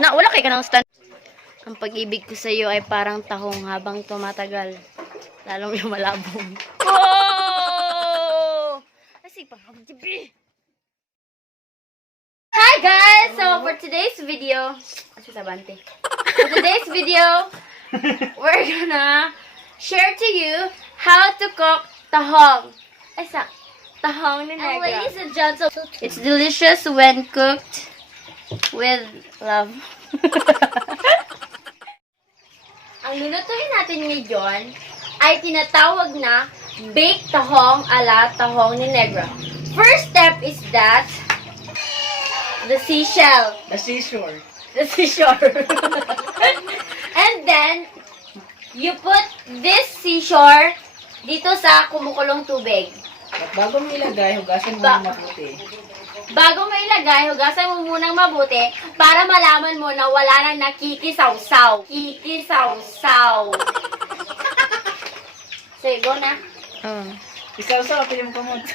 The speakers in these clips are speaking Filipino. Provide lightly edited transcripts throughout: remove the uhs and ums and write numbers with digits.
Wala kay ka ng stand. Ang pag-ibig ko sa iyo ay parang tahong habang tumatagal. Lalong lumalabong. Oh! Kasi pang-habjibi. Hi guys! So for today's video, we're gonna share to you how to cook tahong. Tahong ni Negra. Ladies and gentlemen, it's delicious when cooked with love. Ang lulutuin natin ngayon ay tinatawag na baked tahong ala tahong ni Negra. First step is that the seashell. The seashore. The seashore. And then, you put this seashore dito sa kumukulong tubig. At bago mo ilagay, hugasan mo ng mabuti. Bago mo ilagay, hugasan mo munang mabuti para malaman mo na wala nang nakikisaw-saw. Kikisaw-saw. Sige, go na. Isaw-saw, pili mo kamot.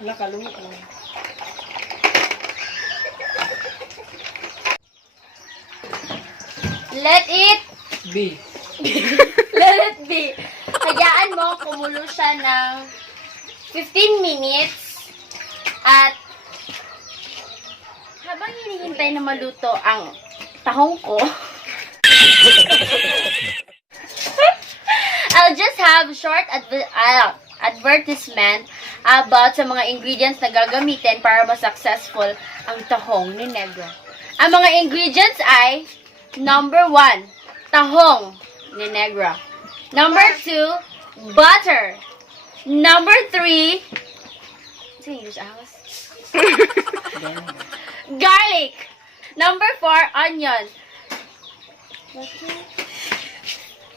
Wala, kalungo. Let it B. Let it be. Hayaan mo kumulo siya ng 15 minutes at habang hinihintay na maluto ang tahong ko, I'll just have short advertisement about sa mga ingredients na gagamitin para ma-successful ang tahong ni Negra. Ang mga ingredients ay number 1, tahong ni Negra. Number 2, butter. Number 3, garlic. Number 4, onion.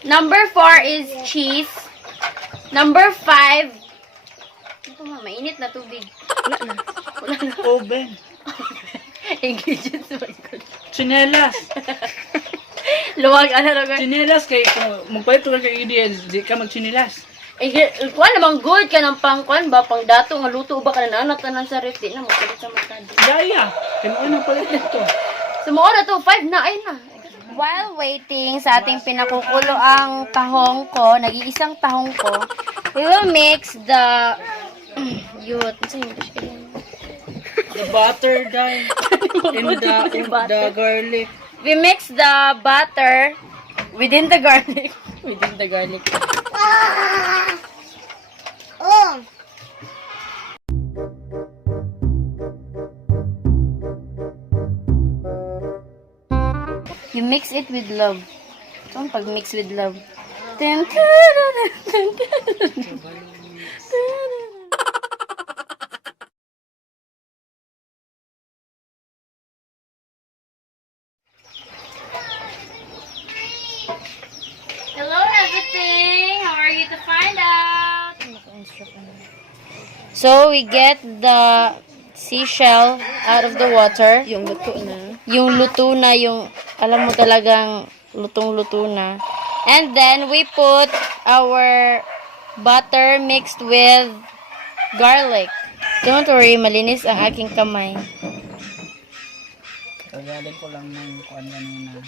Number 4 is cheese. Number 5, mainit na tubig. Wala na. Oven. Ingredients ba yun? Chinelas. Luwag, lugar. Chinelas kay kung magpalit ka kay ingredients, di ka magchinelas. Kuha namang good ka ng pangkuan ba? Pang dato nga luto ba ka na natanan sa ref? Di na, magpalit sa matado. Daya. Kaya mo nang palit nito. Sumuha na to, 5 na, ay na. While waiting sa ating pinakukulo ang tahong ko, nag-iisang tahong ko, we will mix the The butter, dye. And the garlic. we mix the butter within the garlic. You mix it with love. Ito ang pag-mix with love. Hello everything! How are you to find out? So we get the seashell out of the water. Yung luto na. Yung alam mo talagang lutong-luto na. And then we put our butter mixed with garlic. Don't worry, malinis ang aking kamay. Kagaling ko lang ng kuan kanina.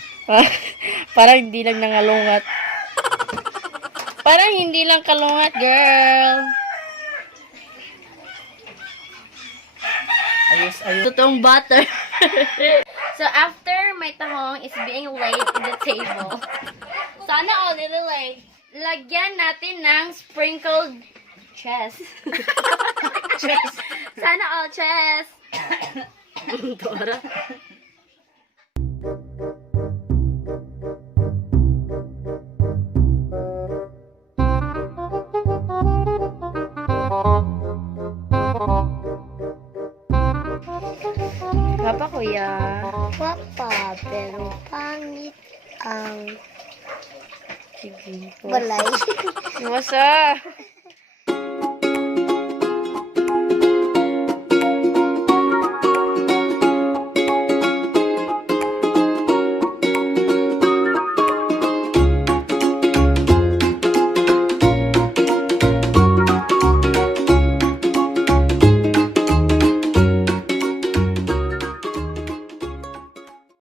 Parang hindi lang nangalungat. Parang hindi lang kalungat, girl. Ayos. Totoong butter. So, after my tahong is being laid in the table, sana all nililay, lagyan natin ng sprinkled chess. Sana all chess. Dora. Papa, kuya. Papa, pero pangit ang Sige. balay. Masa.